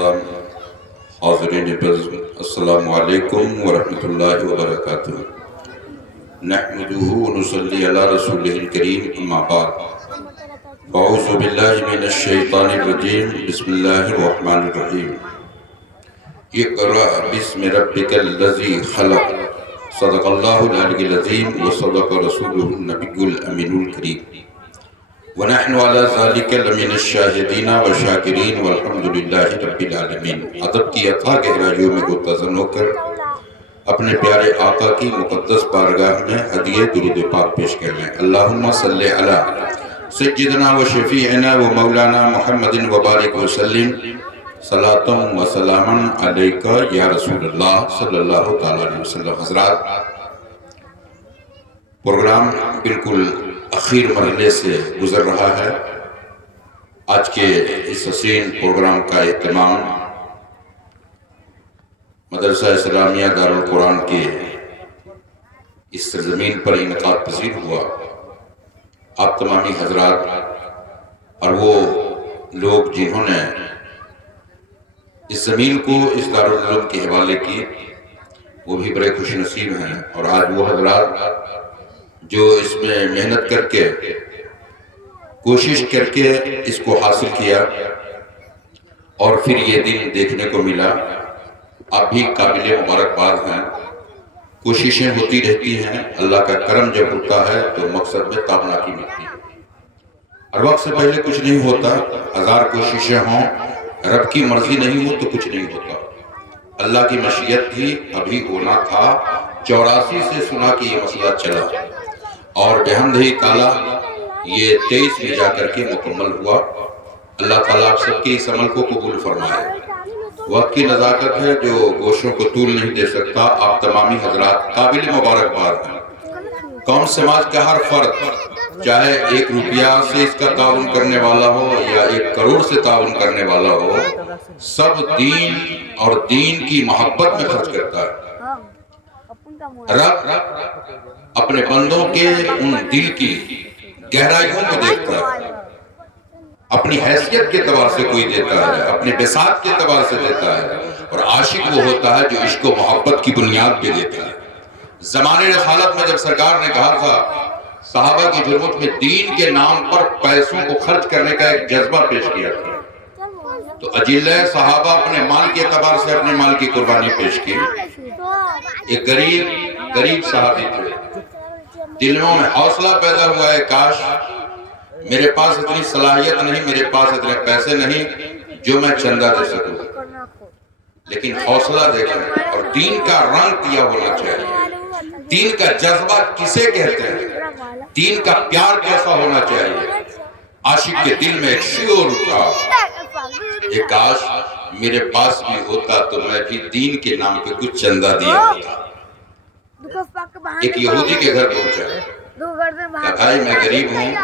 معظم حاضرین بزم السلام علیکم ورحمۃ اللہ وبرکاتہ۔ نحمدہ ونصلی علی رسولہ الکریم، اما بعد، اعوذ باللہ من الشیطان الرجیم، بسم اللہ الرحمن الرحیم۔ اقرأ باسم ربک الذی خلق، صدق اللہ العلی العظیم وصدق رسولہ النبی الامین الکریم، ونحن على ذلك لمن الشاہدین والشاکرین والحمدللہ رب العالمین۔ ادب کی اتھا گہرائیوں میں غوطہ ہو کر اپنے پیارے آقا کی مقدس بارگاہ میں ہدیہ درود پاک پیش کر لیں۔ اللہم صلی علی سیدنا و شفیعنا و مولانا محمد وبارک وسلم، صلاۃ و سلام علیکہ یا رسول اللہ صلی اللہ تعالیٰ علیہ وسلم۔ حضرات، پروگرام بالکل اخیر مرحلے سے گزر رہا ہے۔ آج کے اس حسین پروگرام کا اہتمام مدرسہ اسلامیہ دارالقرآن کے اس سرزمین پر انعقاد پذیر ہوا۔ آپ تمامی حضرات اور وہ لوگ جنہوں نے اس زمین کو اس دارالعلوم کے حوالے کی، وہ بھی بڑے خوش نصیب ہیں۔ اور آج وہ حضرات جو اس میں محنت کر کے، کوشش کر کے اس کو حاصل کیا اور پھر یہ دن دیکھنے کو ملا، آپ بھی قابل مبارکباد ہیں۔ کوششیں ہوتی رہتی ہیں، اللہ کا کرم جب ہوتا ہے تو مقصد میں تابناکی ملتی ہے، اور وقت سے پہلے کچھ نہیں ہوتا۔ ہزار کوششیں ہوں، رب کی مرضی نہیں ہو تو کچھ نہیں ہوتا۔ اللہ کی مشیت تھی، ابھی ہونا تھا۔ 84 سے سنا کہ یہ مسئلہ چلا اور بحمدہ تعالیٰ یہ 23 میں جا کر کے مکمل ہوا۔ اللہ تعالیٰ آپ سب کے اس عمل کو قبول فرمائے۔ وقت کی نزاکت ہے جو گوشوں کو طول نہیں دے سکتا۔ آپ تمامی حضرات قابل مبارکباد ہیں۔ قوم سماج کا ہر فرد، چاہے 1 روپیہ سے اس کا تعاون کرنے والا ہو یا 1 کروڑ سے تعاون کرنے والا ہو، سب دین اور دین کی محبت میں خرچ کرتا ہے۔ رب اپنے بندوں کے ان دل کی گہرائیوں کو دیکھتا ہے۔ اپنی حیثیت کے اعتبار سے کوئی دیتا ہے، اپنے بساط کے اعتبار سے دیتا ہے، اور عاشق وہ ہوتا ہے جو عشق و محبت کی بنیاد پہ دیتا ہے۔ زمانے رسالت میں جب سرکار نے کہا تھا صحابہ کی جرمت میں دین کے نام پر پیسوں کو خرچ کرنے کا ایک جذبہ پیش کیا تھا، تو اجلہ صحابہ اپنے مال کے اعتبار سے اپنے مال کی قربانی پیش کی۔ ایک غریب صحابی تھے، دلوں میں حوصلہ پیدا ہوا ہے، کاش میرے پاس اتنی صلاحیت نہیں، میرے پاس اتنے پیسے نہیں جو میں چندہ دے سکوں، لیکن حوصلہ دیکھیں اور دین کا رنگ کیا ہونا چاہیے۔ دین کا جذبہ کسے کہتے ہیں، دین کا پیار کیسا ہونا چاہیے۔ عاشق کے دل میں ایک شعور اٹھا، ایک کاش میرے پاس بھی ہوتا تو میں بھی دین کے نام پہ کچھ چندہ دیا ہوتا۔ ایک یہودی کے گھر پہنچا کہ بھائی میں غریب ہوں،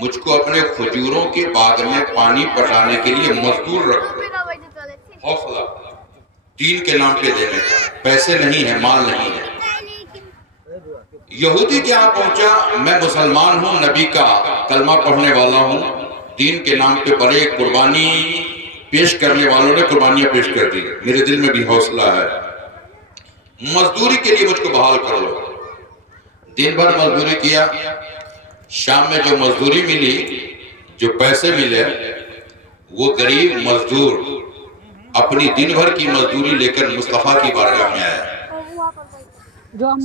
مجھ کو اپنے کھجوروں کے باغ میں پانی پٹانے کے لیے مزدور رکھو۔ حوصلہ دین کے نام پہ دینے کا، پیسے نہیں ہیں، مال نہیں ہے۔ یہودی کے یہاں پہنچا، میں مسلمان ہوں، نبی کا کلمہ پڑھنے والا ہوں، دین کے نام پہ بڑے قربانی پیش کرنے والوں نے قربانیاں پیش کر دی، میرے دل میں بھی حوصلہ ہے، مزدوری کے لیے مجھ کو بحال کر لو۔ دن بھر مزدوری کیا، شام میں جو مزدوری ملی، جو پیسے ملے، وہ غریب مزدور اپنی دن بھر کی مزدوری لے کر مصطفیٰ کی بارگاہ میں آیا۔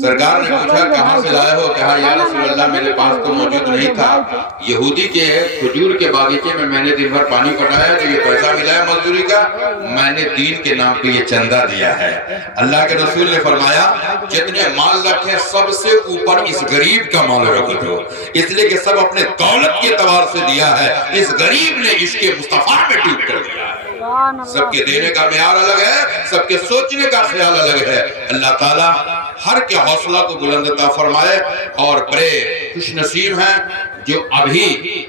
سرکار نے پوچھا کہاں سے لائے ہو؟ کہا یا رسول اللہ میرے پاس تو موجود نہیں تھا، یہودی کے کھجور کے باغیچے میں نے دن بھر پانی پٹایا، جو یہ پیسہ ملا ہے مزدوری کا، میں نے دین کے نام پہ یہ چندہ دیا ہے۔ اللہ کے رسول نے فرمایا جتنے مال رکھے سب سے اوپر اس غریب کا مال رکھ دو، اس لیے کہ سب اپنے دولت کے اعتبار سے دیا ہے، اس غریب نے عشق مصطفیٰ میں ٹوٹ کر دیا ہے۔ سب کے دینے کا معیار الگ ہے، سب کے سوچنے کا خیال الگ ہے۔ اللہ تعالیٰ ہر کے حوصلہ کو بلند عطا فرمائے، اور بڑے خوش نصیب ہیں جو ابھی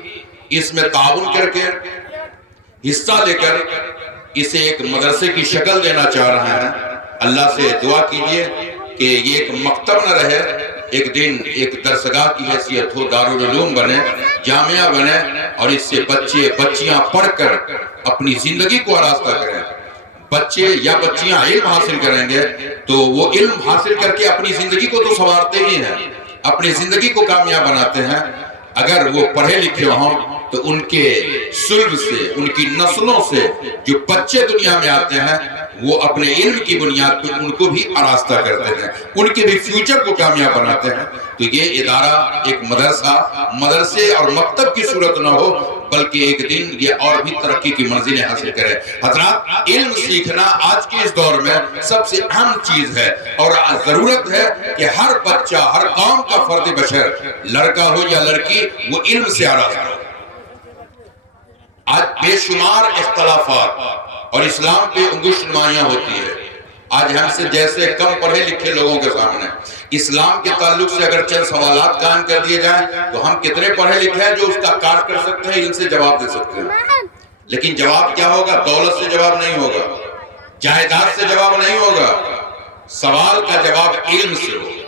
اس میں تعاون کر کے حصہ لے کر اسے ایک مدرسے کی شکل دینا چاہ رہے ہیں۔ اللہ سے دعا کیجئے کہ یہ ایک مکتب نہ رہے، ایک دن ایک درسگاہ کی حیثیت ہو، دارالعلوم بنے، جامعہ بنے، اور اس سے بچے بچیاں پڑھ کر اپنی زندگی کو آراستہ کریں۔ بچے یا بچیاں علم حاصل کریں گے تو وہ علم حاصل کر کے اپنی زندگی کو تو سنوارتے ہی ہیں، اپنی زندگی کو کامیاب بناتے ہیں۔ اگر وہ پڑھے لکھے ہوں تو ان کے سلب سے، ان کی نسلوں سے جو بچے دنیا میں آتے ہیں وہ اپنے علم کی بنیاد پر ان کو بھی آراستہ کرتے ہیں، ان کے بھی فیوچر کو کامیاب بناتے ہیں۔ تو یہ ادارہ ایک مدرسے اور مکتب کی صورت نہ ہو، بلکہ ایک دن یہ اور بھی ترقی کی منزلیں حاصل کرے۔ حضرات، علم سیکھنا آج کے اس دور میں سب سے اہم چیز ہے، اور ضرورت ہے کہ ہر بچہ، ہر قوم کا فرد بشر، لڑکا ہو یا لڑکی، وہ علم سے آراستہ ہو۔ آج بے شمار اختلافات اور اسلام پہ انگشت نمایاں ہوتی ہے۔ آج ہم سے جیسے کم پڑھے لکھے لوگوں کے سامنے اسلام کے تعلق سے اگر چند سوالات قائم کر دیے جائیں تو ہم کتنے پڑھے لکھے ہیں جو اس کا کار کر سکتے ہیں، ان سے جواب دے سکتے ہیں، لیکن جواب کیا ہوگا؟ دولت سے جواب نہیں ہوگا، جائیداد سے جواب نہیں ہوگا، سوال کا جواب علم سے ہوگا۔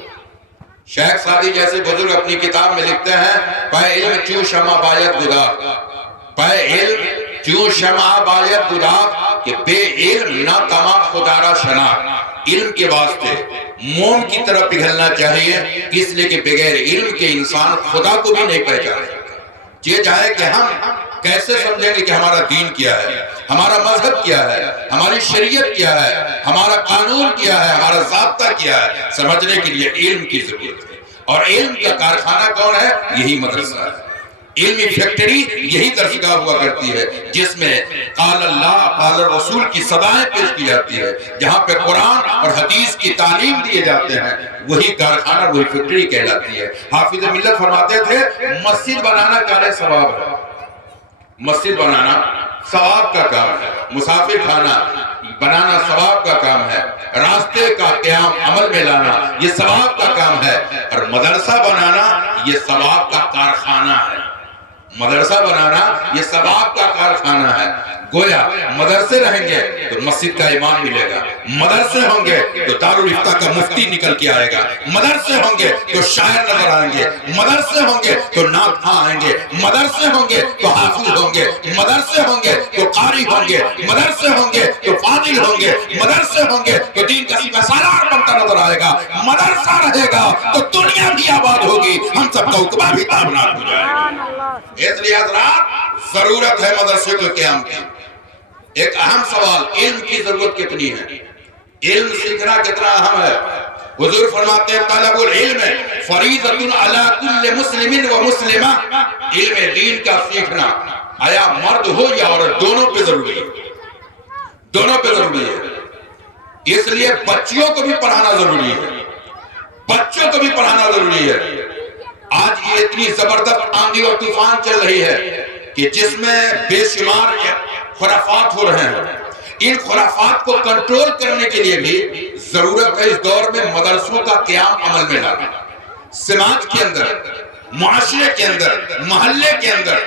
شیخ سعدی جیسے بزرگ اپنی کتاب میں لکھتے ہیں، پے علم چوں شمع باید گداخت، پے علم چوں شمع باید گداخت، کہ بے علم نہ تمام خدا را شناخت۔ علم کے واسطے موم کی طرح پگھلنا چاہیے، اس لیے کہ بغیر علم کے انسان خدا کو بھی نہیں پہچان سکتا۔ یہ چاہے کہ ہم کیسے سمجھیں گے کہ ہمارا دین کیا ہے، ہمارا مذہب کیا ہے، ہماری شریعت کیا ہے، ہمارا قانون کیا ہے، ہمارا ضابطہ کیا ہے، سمجھنے کے لیے علم کی ضرورت ہے۔ اور علم کا کارخانہ کون ہے؟ یہی مدرسہ ہے۔ علمی فیکٹری یہی درسگاہ ہوا کرتی ہے، جس میں قال اللہ قال رسول کی صدائیں پیش کی جاتی ہے، جہاں پہ قرآن اور حدیث کی تعلیم دیے جاتے ہیں، وہی کارخانہ، وہی فیکٹری کہلاتی ہے۔ حافظ ملت فرماتے تھے، مسجد بنانا کارِ ثواب ہے، مسجد بنانا ثواب کا کام ہے، مسافر خانہ بنانا ثواب کا کام ہے، راستے کا قیام عمل میں لانا یہ ثواب کا کام ہے، اور مدرسہ بنانا یہ ثواب کا کارخانہ ہے۔ مدرسہ بنانا یہ ثواب کا کارخانہ ہے۔ گویا مدرسے رہیں گے تو مسجد کا امام ملے گا، مدرسے ہوں گے تو دارالفتہ کا مفتی نکل کے آئے گا، مدرسے ہوں گے تو شاعر نظر آئیں گے، مدرسے ہوں گے تو نعت خواں آئیں گے، مدرسے ہوں گے تو حافظ ہوں گے، مدرسے ہوں گے تو قاری ہوں گے، مدرسے ہوں گے تو فاضل ہوں گے، مدرسے ہوں گے تو دین کا سپہ سالار بنتا نظر آئے گا۔ مدرسہ رہے گا تو دنیا بھی آباد ہوگی، ہم سب کا عقبہ بھی تابناک ہو جائے گا۔ اس لیے حضرات، ضرورت ہے مدرسے کو قیام کی۔ ایک اہم سوال، علم کی ضرورت کتنی ہے؟ علم سیکھنا کتنا اہم ہے؟ حضور فرماتے ہیں، طلب العلم فریضۃ علی کل مسلم و مسلمہ۔ علم دین کا سیکھنا آیا مرد ہو یا عورت، دونوں پہ ضروری ہے، دونوں پہ ضروری ہے۔ اس لیے بچیوں کو بھی پڑھانا ضروری ہے، بچوں کو بھی پڑھانا ضروری ہے۔ آج یہ اتنی زبردست آندھی اور طوفان چل رہی ہے کہ جس میں بے شمار خرافات ہو رہے ہیں، ان خرافات کو کنٹرول کرنے کے لیے بھی ضرورت ہے اس دور میں مدرسوں کا قیام عمل میں لانا۔ سماج کے اندر، معاشرے کے اندر، محلے کے اندر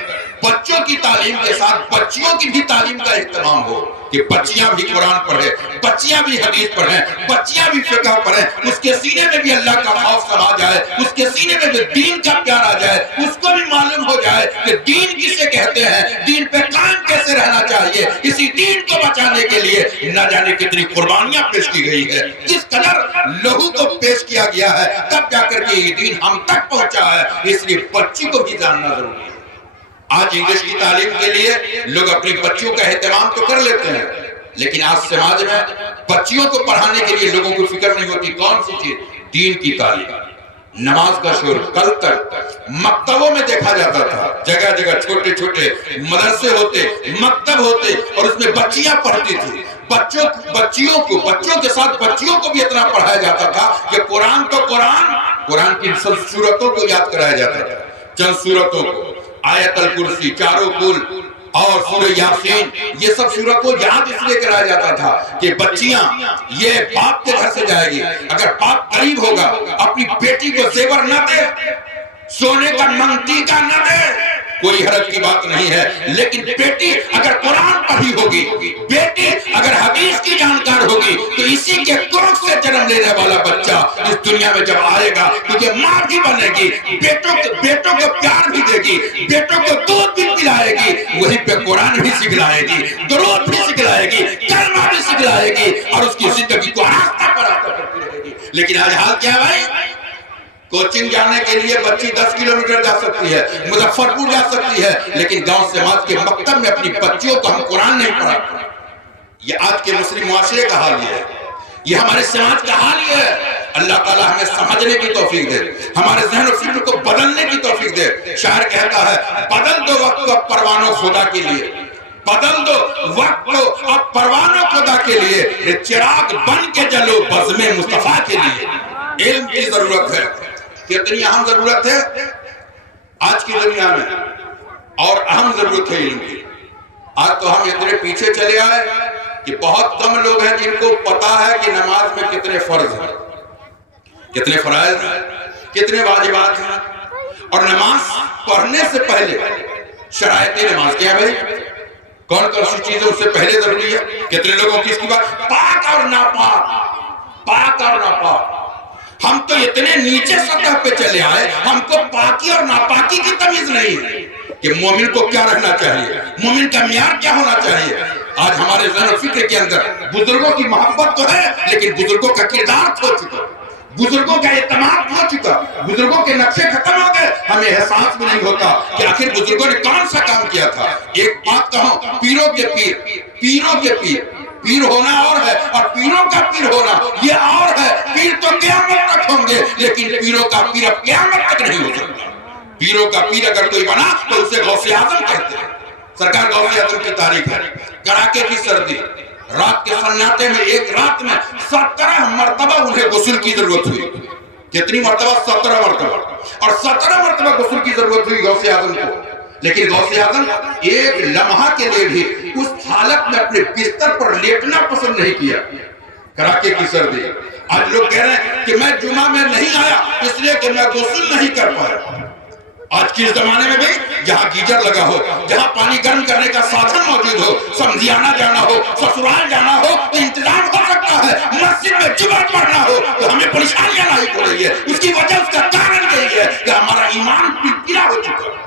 بچوں کی تعلیم کے ساتھ بچیوں کی بھی تعلیم کا اہتمام ہو، کہ بچیاں بھی قرآن پڑھیں، بچیاں بھی حدیث پڑھیں، بچیاں بھی فقہ پڑھیں، اس کے سینے میں بھی اللہ کا خوف سما جائے، اس کے سینے میں بھی دین کا پیار آ جائے، اس کو بھی معلوم ہو جائے کہ دین کسے کہتے ہیں، دین پہ قائم کیسے رہنا چاہیے۔ اسی دین کو بچانے کے لیے نہ جانے کتنی قربانیاں پیش کی گئی ہے، جس قدر لہو کو پیش کیا گیا ہے، تب جا کر کے یہ دین ہم تک پہنچا ہے۔ اس لیے بچی کو بھی جاننا ضروری ہے۔ آج انگلش کی تعلیم کے لیے لوگ اپنی بچیوں کا اہتمام تو کر لیتے ہیں، لیکن آج سماج میں بچیوں کو پڑھانے کے لیے لوگوں کو فکر نہیں ہوتی۔ کون سی چیز؟ دین کی تعلیم، نماز کا شعور۔ کل تک مکتبوں میں دیکھا جاتا تھا، جگہ جگہ چھوٹے چھوٹے مدرسے ہوتے، مکتب ہوتے، اور اس میں بچیاں پڑھتی تھی۔ بچوں کے ساتھ بچیوں کو بھی اتنا پڑھایا جاتا تھا کہ قرآن تو قرآن کی سورتوں کو یاد کرایا جاتا تھا، چند سورتوں کو، آیت الکرسی، چاروں کل اور سورہ یاسین، یہ سب سورت کو یاد اس لیے کرایا جاتا تھا کہ بچیاں یہ باپ کے گھر سے جائے گی، اگر باپ قریب ہوگا اپنی بیٹی کو زیور نہ دے، سونے کا منگتی کا نہ دے، کوئی حرج کی بات نہیں ہے، لیکن بیٹی اگر قرآن پڑھی ہوگی، بیٹی اگر حدیث کی جانکار ہوگی، تو اسی کے کوکھ سے جنم لینے والا بچہ اس دنیا میں جب آئے گا تو یہ ماں بھی بنے گی، بیٹوں کو پیار بھی دے گی، بیٹوں کو دودھ بھی پلائے گی، وہیں پہ قرآن بھی سکھلائے گی، درود بھی سکھلائے گی، کلمہ بھی سکھلائے گی۔ دلائے گی اور اس کی زندگی کو آہستہ پر آہستہ کرتی رہے گی. لیکن آج حال کیا ہے بھائی؟ کوچنگ جانے کے لیے بچی 10 کلومیٹر جا سکتی ہے, مظفر پور جا سکتی ہے, لیکن گاؤں سماج کے مکتب میں اپنی بچیوں کو ہم قرآن نہیں پڑھاتے. یہ آج کے مسلم معاشرے کا حال یہ ہے, یہ ہمارے سماج کا حال یہ ہے. اللہ تعالیٰ ہمیں سمجھنے کی توفیق دے, ہمارے ذہن و فکر کو بدلنے کی توفیق دے. شاعر کہتا ہے بدل دو وقت کو اب پروانوں خدا کے لیے, بدل دو وقت کو اب پروانوں خدا کے لیے, چراغ بن کے جلو بزم مصطفیٰ کے لیے. علم کی ضرورت ہے, کتنی اہم ضرورت ہے آج کی دنیا میں, اور اہم ضرورت ہے علم کی. آج تو ہم اتنے پیچھے چلے آئے کہ بہت کم لوگ ہیں جن کو پتا ہے کہ نماز میں کتنے فرض ہیں, کتنے فرائض ہیں, کتنے واجبات ہیں, اور نماز پڑھنے سے پہلے شرائط نماز کیا ہے بھائی, کون کون سی چیزیں اس سے پہلے ضروری ہے. کتنے لوگوں کی اس کی بات پاک اور ناپاک, پاک اور ناپاک. ہم تو اتنے نیچے سطح پہ چلے آئے, ہم کو پاکی اور ناپاکی کی تمیز نہیں ہے کہ مومن کو کیا رہنا چاہیے, مومن کا معیار کیا ہونا چاہیے. آج ہمارے ذہن و فکر کے اندر بزرگوں کی محبت تو ہے, لیکن بزرگوں کا کردار کھو چکا, بزرگوں کا اعتماد کھو چکا, بزرگوں کے نقشے ختم ہو گئے. ہمیں احساس بھی نہیں ہوتا کہ آخر بزرگوں نے کون سا کام کیا تھا. ایک بات کہوں, پیروں کے پیر, پیروں کے پیر, پیر ہونا اور ہے اور پیروں کا پیر ہونا یہ اور ہے. پیر تو قیامت تک ہوں گے, لیکن پیروں کا پیر اب قیامت تک نہیں ہو سکتا. پیروں کا پیر اگر کوئی بنا تو اسے غوث اعظم کہتے ہیں. سرکار غوث اعظم کی تاریخ ہے, کڑاکے کی سردی, رات کے سناٹے میں ایک رات میں 17 مرتبہ انہیں غسل کی ضرورت ہوئی. کتنی مرتبہ؟ 17 مرتبہ. اور 17 مرتبہ غسل کی ضرورت ہوئی غوث اعظم کو. لیکن غوث اعظم ایک لمحہ کے لیے بھی اس حالت میں اپنے بستر پر لیٹنا پسند نہیں کیا. کڑاکے کی سردی. آج لوگ کہہ رہے ہیں کہ میں جمعہ میں نہیں آیا اس لیے کہ میں غسل نہیں کر پایا. آج کے زمانے میں بھی جہاں گیزر لگا ہو, جہاں پانی گرم کرنے کا سامان موجود ہو, سمجھیانا جانا ہو, سسرال جانا ہو تو انتظام ہو سکتا ہے. مسجد میں جمعہ پڑھنا ہو تو ہمیں پریشانیاں لاحق ہو رہی ہے. اس کی وجہ, اس کا کارن یہی ہے کہ ہمارا ایمان پکڑا ہو چکا,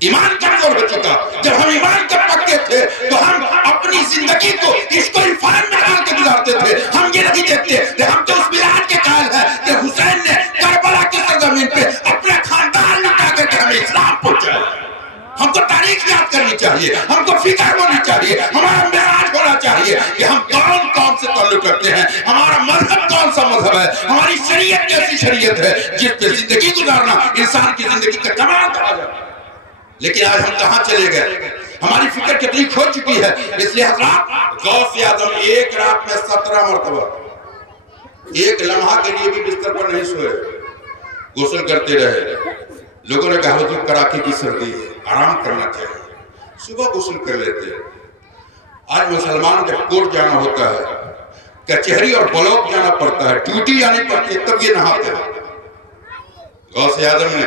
ایمان کمزور ہو چکا. جب ہم ایمان کے پکے تھے تو ہم اپنی زندگی کو عشق و عرفان میں ڈال کے گزارتے تھے. ہم یہ نہیں دیکھتے کہ ہم تو اس بلاد کے قائل ہیں کہ حسین نے کربلا کی سرزمین پہ اپنا خاندان لٹا کر کے ہمیں اسلام پہنچایا. ہم کو تاریخ یاد کرنی چاہیے, ہم کو فکر ہونی چاہیے, ہمارا معراج ہونا چاہیے کہ ہم کون کون سے تعلق رکھتے ہیں, ہمارا مذہب کون سا مذہب ہے, ہماری شریعت کیسی شریعت ہے جس پہ زندگی گزارنا انسان کی زندگی کا کمال کہا جاتا ہے. لیکن آج ہم کہاں چلے گئے, ہماری فکر کتنی کھو چکی ہے. اس لیے حضرات غوث اعظم ایک رات میں 17 مرتبہ ایک لمحہ کے لیے بھی بستر پر نہیں سوئے, غسل کرتے رہے. لوگوں نے کہا حضور کڑاکے کی سردی ہے, آرام کرنا چاہیے, صبح غسل کر لیتے. آج مسلمان جب کورٹ جانا ہوتا ہے, کچہری اور بلاک جانا پڑتا ہے, ڈیوٹی جانی پڑتی ہے, تب یہ نہاتے ہیں. غوث اعظم نے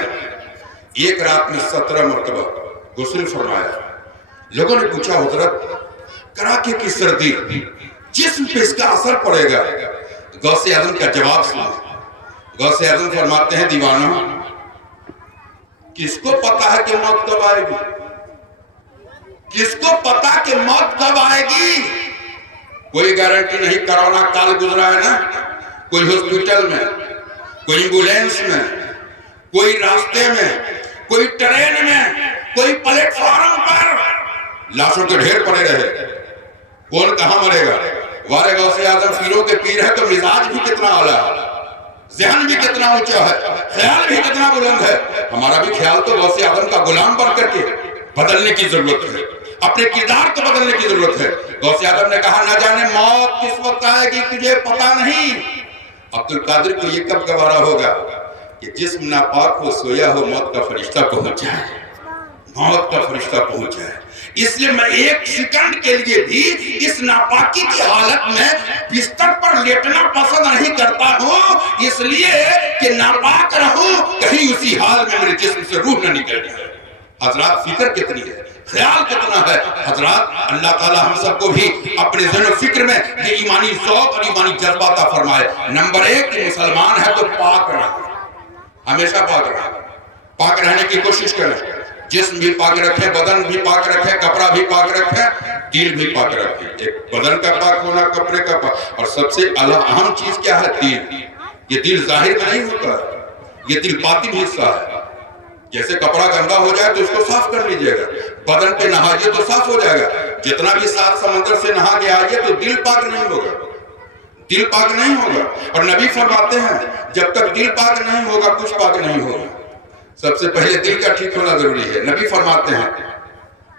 ایک رات میں 17 مرتبہ غسل فرمایا. لوگوں نے پوچھا حضرت کڑاکے کی سردی جسم پہ اس کا اثر پڑے گا. غوث اعظم کا جواب سنا. غوث اعظم فرماتے ہیں دیوانوں, کس کو پتا ہے کہ موت کب آئے گی, کس کو پتا کہ موت کب آئے گی. کوئی گارنٹی نہیں. کرونا کال گزرا ہے نا, کوئی ہاسپٹل میں, کوئی ایمبولینس میں, کوئی راستے میں, کوئی ٹرین میں, کوئی پلیٹ فارم پر لاشوں کے ڈھیر پڑے رہے. کون کہاں مرے گا. وارے غوث اعظم پیروں کے پیر ہے تو مزاج بھی کتنا اعلیٰ ہے, ذہن بھی کتنا اونچا ہے, خیال بھی کتنا بلند ہے. ہمارا بھی خیال تو غوث اعظم کا غلام بن کر کے بدلنے کی ضرورت ہے, اپنے کردار کو بدلنے کی ضرورت ہے. غوث اعظم نے کہا نہ جانے موت کس وقت آئے گی تجھے پتا نہیں. عبد القادر کو یہ کب گوارا ہوگا کہ جسم ناپاک ہو, سویا ہو, موت کا فرشتہ پہنچ جائے, موت کا فرشتہ پہنچ جائے. اس لیے میں ایک سیکنڈ کے لیے بھی اس ناپاکی کی حالت میں بستر پر لیٹنا پسند نہیں کرتا ہوں, اس لیے کہ ناپاک رہوں, کہیں اسی حال میں میرے جسم سے روح نہ نکل جائے. حضرات فکر کتنی ہے, خیال کتنا ہے. حضرات اللہ تعالی ہم سب کو بھی اپنے ذہن و فکر میں یہ ایمانی ذوق اور ایمانی جذبہ عطا فرمائے. نمبر 1 کہ مسلمان ہے تو پاک رہے, ہمیشہ پاک رہے, پاک رہنے کی کوشش کریں. جسم بھی پاک رکھیں، بدن بھی پاک رکھیں، کپڑا بھی پاک رکھیں، دل بھی پاک رکھیں. ایک بدن کا پاک ہونا، کپڑے کا پاک، اور سب سے اہم چیز کیا ہے؟ دل. یہ دل ظاہر میں نہیں ہوتا ہے، یہ دل باطن حصہ ہے. جیسے کپڑا گندا ہو جائے تو اس کو صاف کر لیجئے گا، بدن پہ نہائیے تو صاف ہو جائے گا. جتنا بھی سات سمندر سے نہا کے آئیے تو دل پاک نہیں ہوگا، دل پاک نہیں ہوگا. اور نبی فرماتے ہیں جب تک دل پاک نہیں ہوگا کچھ پاک نہیں ہوگا. سب سے پہلے دل کا ٹھیک ہونا ضروری ہے. نبی فرماتے ہیں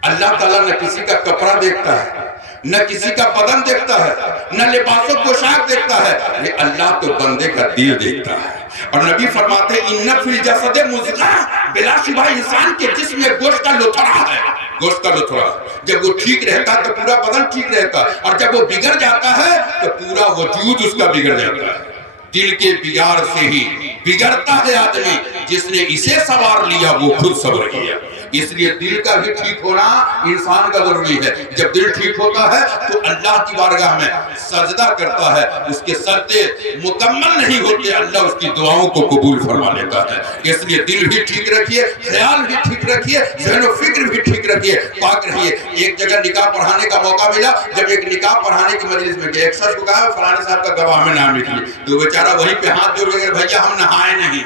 اللہ تعالیٰ نہ کسی کا کپڑا دیکھتا ہے، نہ کسی کا بدن دیکھتا ہے، نہ لباس و پوشاک دیکھتا ہے، یہ اللہ تو بندے کا دل دیکھتا ہے. اور نبی فرماتے ہیں ان فی الجسد مضغہ، بلا شبہ انسان کے جسم میں گوشت کا لتھڑا ہے، گوشت کا لتھڑا. جب وہ ٹھیک رہتا ہے تو پورا بدن ٹھیک رہتا ہے، اور جب وہ بگڑ جاتا ہے تو پورا وجود اس کا بگڑ جاتا ہے. دل کے بگاڑ سے ہی بگڑتا ہے آدمی. جس نے اسے سوار لیا وہ خود سور گیا. اس لیے دل کا بھی ٹھیک ہونا انسان کا ضروری ہے. جب دل ٹھیک ہوتا ہے تو اللہ کی بارگاہ میں سجدہ کرتا ہے، اس کے سجدے مکمل نہیں ہوتے، اللہ اس کی دعاؤں کو قبول فرما لیتا ہے. اس لیے دل بھی ٹھیک رکھیے، خیال بھی ٹھیک رکھیے، ذہن و فکر بھی ٹھیک رکھیے، پاک رہیے. ایک جگہ نکاح پڑھانے کا موقع ملا، جب ایک نکاح پڑھانے کی مجلس میں گئے، ایک شخص کو کہا فلانے صاحب کا گواہ میں نام لکھ لیجیے. تو بیچارہ وہیں پہ ہاتھ جوڑ کے بھیا ہم نہائے نہیں.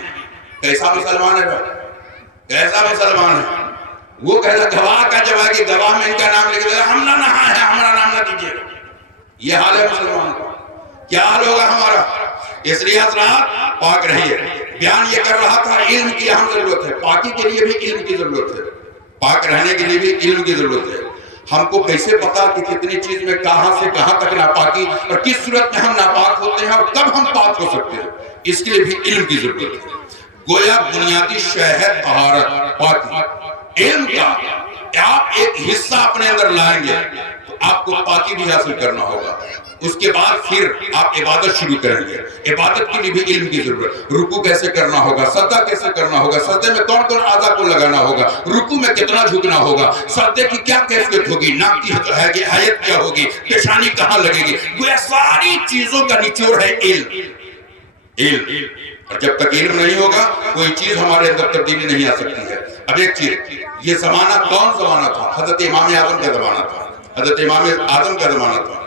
کیسا مسلمان ہے بھائی، کیسا مسلمان ہے؟ وہ کہتا گواہ کا جب ہے کہ گواہ میں ان کا نام لکھ دیا، ہم نہ نہائے ہیں، ہمارا نام نہ کیجیے. یہ حال ہے مسلمان کا. کیا حال ہوگا ہمارا؟ اس لیے حضرات پاک رہیے. بیان یہ کر رہا تھا علم کی اہم ضرورت ہے، پاکی کے لیے بھی علم کی ضرورت ہے، پاک رہنے کے لیے بھی علم کی ضرورت ہے. ہم کو کیسے پتا کہ کتنی چیز میں کہاں سے کہاں تک ناپاکی، اور کس صورت میں ہم ناپاک ہوتے ہیں اور کب ہم پاک ہو سکتے ہیں، اس کے لیے بھی علم کی ضرورت ہے. گویا بنیادی شے ہے طہارت، پاکی. علم کا آپ ایک حصہ اپنے اندر لائیں گے تو آپ کو پاکی بھی حاصل کرنا ہوگا. اس کے بعد پھر آپ عبادت شروع کریں گے. عبادت کے لیے بھی علم کی ضرورت. رکوع کیسے کرنا ہوگا، سجدہ کیسے کرنا ہوگا، سجدے میں کون کون اعضاء کو لگانا ہوگا، رکوع میں کتنا جھکنا ہوگا، سجدے کی کیا کیفیت ہوگی، ناک کی حیت کیا ہوگی، پیشانی کہاں لگے گی. یہ ساری چیزوں کا نچوڑ ہے علم. علم. اور جب تک علم نہیں ہوگا کوئی چیز ہمارے اندر تبدیلی نہیں آ سکتی ہے. اب ایک چیز، یہ زمانہ کون زمانہ تھا؟ حضرت امام اعظم کا زمانہ تھا. حضرت امام اعظم کا زمانہ تھا.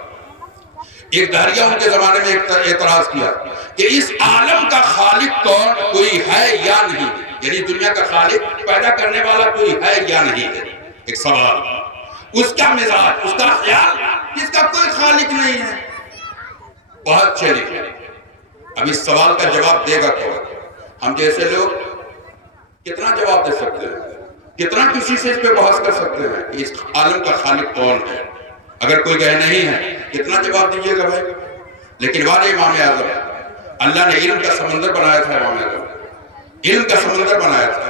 ایک دہریہ ان کے زمانے میں اعتراض کیا کہ اس عالم کا خالق کون، کوئی ہے یا نہیں، یعنی دنیا کا خالق پیدا کرنے والا کوئی ہے یا نہیں ہے. ایک سوال. اس کا مزاج، اس کا خیال، اس کا کوئی خالق نہیں ہے. بہت چلی. اب اس سوال کا جواب دے گا کون؟ ہم جیسے لوگ کتنا جواب دے سکتے ہیں، کتنا کسی سے اس پہ بحث کر سکتے ہیں کہ اس عالم کا خالق کون ہے. اگر کوئی کہے نہیں ہے کتنا جواب دیجئے گا بھائی. لیکن والے امام اعظم، اللہ نے علم کا سمندر بنایا تھا. امام اعظم علم کا سمندر بنایا تھا.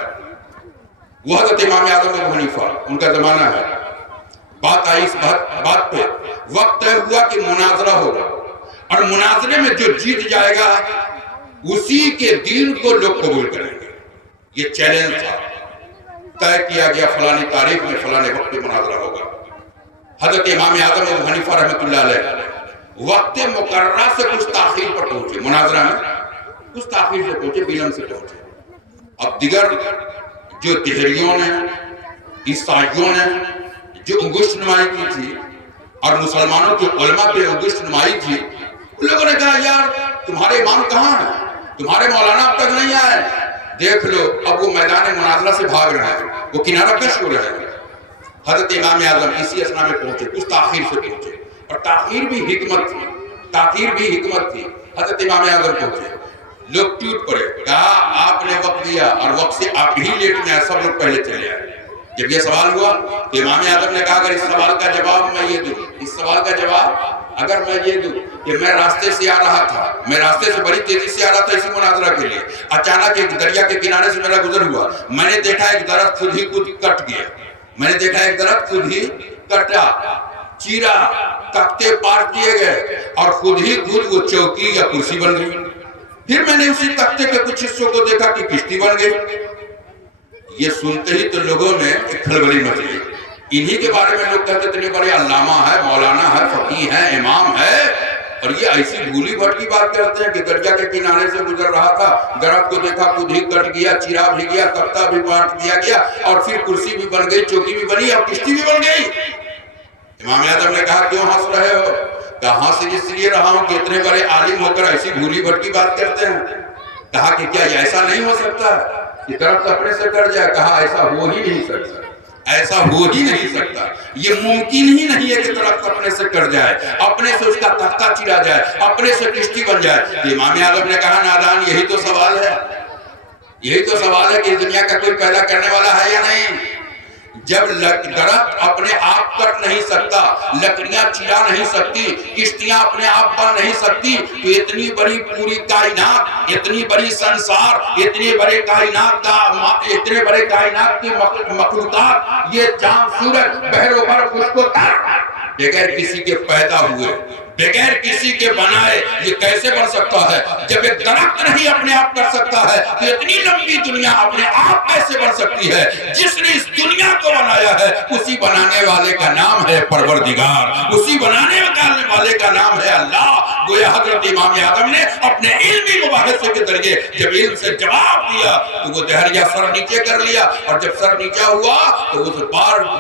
وہ حضرت امام اعظم ابو حنیفہ، ان کا زمانہ ہے. بات آئی اس بات پہ، وقت طے ہوا کہ مناظرہ ہوگا، اور مناظرے میں جو جیت جائے گا اسی کے دین کو لوگ قبول کریں گے. یہ چیلنج تھا. طے کیا گیا فلانی تاریخ میں فلانے وقت پہ مناظرہ ہوگا. حضرت امام اعظم ابو حنیفہ رحمۃ اللہ علیہ وقت مقررہ سے کچھ تاخیر پر پہنچے. مناظرہ میں کچھ تاخیر سے پہنچے، بیلم سے پہنچے. اب دیگر جو دہریوں نے، عیسائیوں نے جو انگشت نمائی کی تھی اور مسلمانوں کے علماء پہ انگشت نمائی تھی، ان لوگوں نے کہا یار تمہارے امام کہاں ہیں، تمہارے مولانا اب تک نہیں آئے، دیکھ لو. اب وہ میدان مناظرہ سے بھاگ رہے ہیں، وہ کنارہ کش ہو رہے ہیں. حضرت امام اعظم اسی اسنا میں پہنچے، کچھ تاخیر سے پہنچے، اور تاخیر بھی حکمت تھی، تاخیر بھی حکمت تھی. حضرت امام اعظم پہنچے، لوگ ٹوٹ پڑے، کہا آپ نے وقت دیا اور وقت سے آپ ہی لیٹ میں آئے، سب لوگ پہلے چلے آئے. جب یہ سوال ہوا تو امام اعظم نے کہا اگر اس سوال کا جواب میں یہ دوں، اس سوال کا جواب اگر میں یہ دوں کہ میں راستے سے آ رہا تھا، میں راستے سے بڑی تیزی سے آ رہا تھا اسی مناظرہ کے لیے، اچانک ایک دریا کے کنارے سے میرا گزر ہوا، میں نے دیکھا ایک درخت خود ہی کٹ گیا، میں نے دیکھا ایک درخت خود ہی کٹا، چیرا، تختے پار کیے گئے اور خود ہی خود وہ چوکی یا کرسی بن گئی. پھر میں نے اسی تختے کے کچھ حصوں کو دیکھا کہ کشتی بن گئی. یہ سنتے ہی تو لوگوں میں ایک کھلبلی مچ گئی. انہی کے بارے میں لوگ کہتے اتنے بڑے علامہ ہے، مولانا ہے، فقیہ ہے، امام ہے، اور یہ ایسی بھولی بھٹکی بات کرتے ہیں کہ دریا کے کنارے سے گزر رہا تھا، درخت کو دیکھا، خود ہی کٹ گیا، چرا بھی گیا، تختہ بھی پاٹ دیا گیا، اور پھر کرسی بھی بن گئی، چوکی بھی بنی، اور کشتی بھی بن گئی۔ امام اعظم نے کہا کیوں ہنس رہے ہو؟ کہاں سے اس لیے رہا ہوں کہ اتنے بڑے عالم ہو کر ایسی بھولی بھٹکی بات کرتے ہیں۔ کہا کہ کیا یہ ایسا نہیں ہو سکتا کہ درخت اپنے سے کٹ جائے؟ کہا ایسا ہو ہی نہیں سکتا، ایسا ہو ہی نہیں سکتا، یہ ممکن ہی نہیں ہے کہ درخت اپنے سے کٹ جائے، اپنے سے اس کا تختہ چرا جائے، اپنے سے کشتی بن جائے۔ امام اعظم نے کہا نادان، یہی تو سوال ہے، یہی تو سوال ہے کہ اس دنیا کا کوئی پیدا کرنے والا ہے یا نہیں؟ جب درخت اپنے آپ کٹ نہیں سکتا، لکڑیاں چرا نہیں سکتی، کشتیاں اپنے آپ بن نہیں سکتی، تو اتنی بڑی پوری کائنات، اتنی بڑی سنسار، اتنے بڑے کائنات کی مخلوقات، یہ چاند سورج، بحر و بر، خشک و تر، بغیر کسی کے پیدا ہوئے، بغیر کسی کے بنائے، یہ کیسے بن سکتا ہے؟ جب ایک درخت نہیں اپنے آپ کر سکتا ہے تو اتنی لمبی دنیا اپنے آپ کیسے بن سکتی ہے؟ جس نے اس دنیا کو بنایا ہے اسی بنانے والے کا نام ہے پروردگار، اسی بنانے والے کا نام ہے اللہ۔ گویا حضرت امام اعظم نے اپنے علمی مباحثے کے ذریعے جب علم سے جواب دیا تو وہ دہریہ سر نیچے کر لیا، اور جب سر نیچے ہوا تو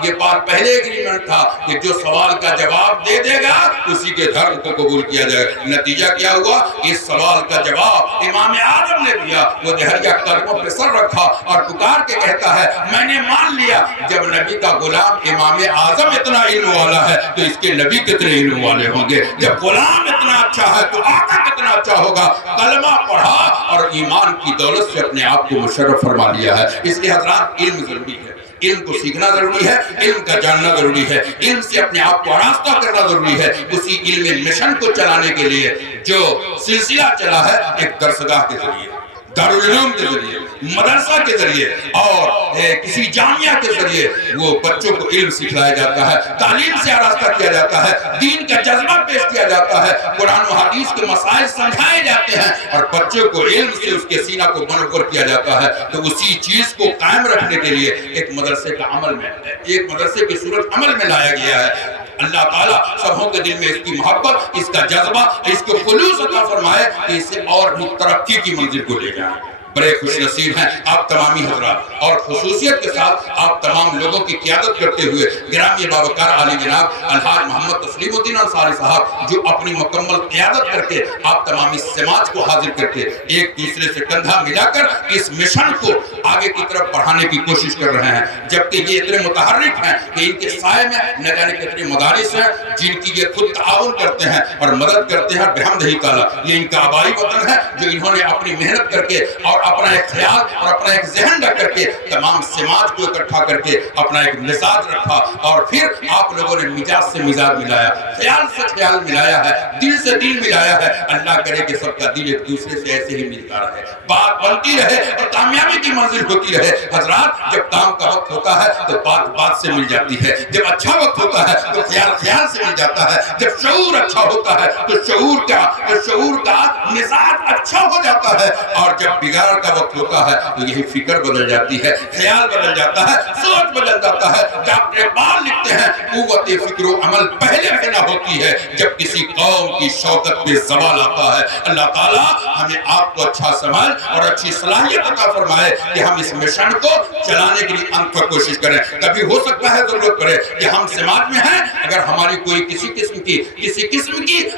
یہ بات پہلے ایگریمنٹ تھا کہ جو سوال کا جواب دے دے گا اسی کے دھرم کو قبول کیا جائے گا۔ نتیجہ کیا ہوا؟ اس سوال کا جواب امام اعظم نے دیا۔ وہ دہریہ قدموں پہ سر رکھا اور پکار کے کہتا ہے میں نے مان لیا جب نبی کا غلام امام اعظم اتنا علم والا ہے تو اس کے نبی کتنے علم والے ہوں گے؟ جب غلام اتنا اچھا ہے تو آقا کتنا اچھا ہوگا؟ کلمہ پڑھا اور ایمان کی دولت سے اپنے آپ کو مشرف فرما لیا ہے۔ اس لیے حضرات علم ضروری ہے، علم کو سیکھنا ضروری ہے، علم کا جاننا ضروری ہے، علم سے اپنے آپ کو آراستہ کرنا ضروری ہے۔ اسی علم مشن کو چلانے کے لیے جو سلسلہ چلا ہے ایک درسگاہ کے ذریعے، دارالعلوم کے ذریعے، مدرسہ کے ذریعے اور کسی جامعہ کے ذریعے وہ بچوں کو علم سکھلایا جاتا ہے، تعلیم سے آراستہ کیا جاتا ہے، دین کا جذبہ پیش کیا جاتا ہے، قرآن و حدیث کے مسائل سمجھائے جاتے ہیں اور بچوں کو علم سے اس کے سینہ کو منور کیا جاتا ہے۔ تو اسی چیز کو قائم رکھنے کے لیے ایک مدرسے کا عمل میں، ایک مدرسے کی صورت عمل میں لایا گیا ہے۔ اللہ تعالیٰ سبوں کے دل میں اس کی محبت، اس کا جذبہ، اس کو خلوص عطا فرمائے کہ اسے اور بھی ترقی کی منزل کو لے جائیں۔ بڑے خوش نصیب ہیں آپ تمامی حضرات، اور خصوصیت کے ساتھ آپ تمام لوگوں کی قیادت کرتے ہوئے گرامی بابکار عالی جناب الحاج محمد تسلیم الدین انصاری صاحب جو اپنی مکمل قیادت کر کے آپ تمامی سماج کو حاضر کر کے ایک دوسرے سے کندھا ملا کر اس مشن کو آگے کی طرف بڑھانے کی کوشش کر رہے ہیں، جبکہ یہ اتنے متحرک ہیں کہ ان کے سائے میں نہ جانے کتنے مدارس ہیں جن کی یہ خود تعاون کرتے ہیں اور مدد کرتے ہیں بحمدہ تعالیٰ۔ یہ ان کا آبائی وطن ہے جو انہوں نے اپنی محنت کر کے اور اپنا ایک خیال اور اپنا ایک ذہن رکھ کر کے تمام سماج کو اکٹھا کر کے اپنا ایک مزاج رکھا، اور پھر آپ لوگوں نے مزاج سے مزاج ملایا، خیال سے خیال ملایا ہے، دل سے دل ملایا ہے۔ اللہ کرے کہ سب کا دل ایک دوسرے سے ایسے ہی ملتا رہے، بات بنتی رہے اور کامیابی کی منزل ہوتی رہے۔ حضرات جب کام کا وقت ہوتا ہے تو بات بات سے مل جاتی ہے، جب اچھا وقت ہوتا ہے تو خیال خیال سے مل جاتا ہے، جب شعور اچھا ہوتا ہے تو شعور کا مزاج اچھا ہو جاتا ہے، اور جب بگاڑ کا وقت ہوتا ہے تو یہی فکر بدل جاتی ہے، خیال بدل جاتا ہے، سوچ بدل جاتا ہے۔ ڈاکٹر اقبال لکھتے ہیں قوت فکر و عمل پہلے سے نہ ہوتی ہے جب کسی قوم کی شوکت پہ زوال آتا ہے۔ اللہ تعالیٰ ہمیں آپ کو اچھا سمجھ اور اچھی صلاحیت عطا فرمائے کہ ہم اس مشن کو چلانے کے لیے انت تک کوشش کریں۔ کبھی ہو سکتا ہے ضرورت پڑے کہ ہم سماج میں ہیں، اگر ہماری کوئی کسی قسم کی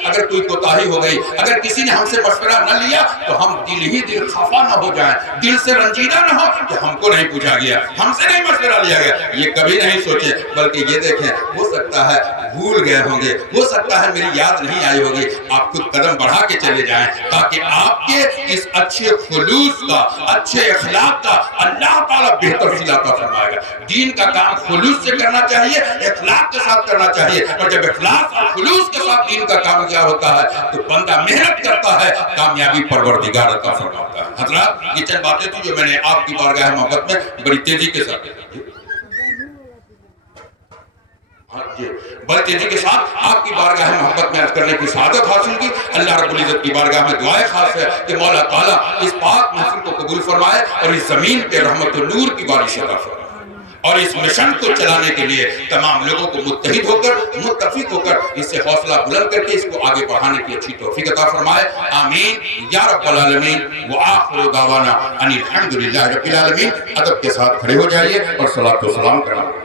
اگر کوئی کوتاہی ہو گئی، اگر کسی نے ہم سے مشورہ نہ لیا تو ہم دل ہی دل خفا نہ ہو جائیں، دل سے رنجیدہ نہ ہو کہ ہم کو نہیں پوچھا گیا، ہم سے نہیں مشورہ لیا گیا۔ یہ کبھی نہیں سوچے، بلکہ یہ دیکھیں ہو سکتا ہے بھول گئے ہوں گے، ہو سکتا ہے میری یاد نہیں آئی ہوگی، آپ خود قدم بڑھا کے چلے جائیں تاکہ آپ کے اس اچھے خلوص کا، اچھے اخلاق کا اللہ تعالیٰ بہتر صلہ عطا فرمائے گا۔ دین کا کام خلوص سے کرنا چاہیے، اخلاق کے ساتھ کرنا چاہیے، اور جب اخلاق اور خلوص کے ساتھ دین کا کام کیا ہوتا ہے تو بندہ محنت کرتا ہے، کامیابی پروردگار عطا فرماتا ہے۔ حضرات یہ چند باتیں تھی جو میں نے آپ کی بارگاہ محبت میں بڑی تیزی کے ساتھ آپ کی بارگاہ محبت میں عرض کرنے کی سعادت حاصل کی۔ اللہ رب العزت کی بارگاہ میں دعائیں خاص ہے کہ مولا تعالیٰ اس پاک محفل کو قبول فرمائے اور اس زمین پہ رحمت و نور کی بارش عطا فرمائے، اور اس مشن کو چلانے کے لیے تمام لوگوں کو متحد ہو کر متفق ہو کر اس سے حوصلہ بلند کر کے اس کو آگے بڑھانے کی اچھی توفیق عطا فرمائے. آمین یا رب العالمین. وآخر دعوانا ان الحمدللہ رب العالمین. ادب کے ساتھ کھڑے ہو جائیے اور صلاۃ و سلام کرنا.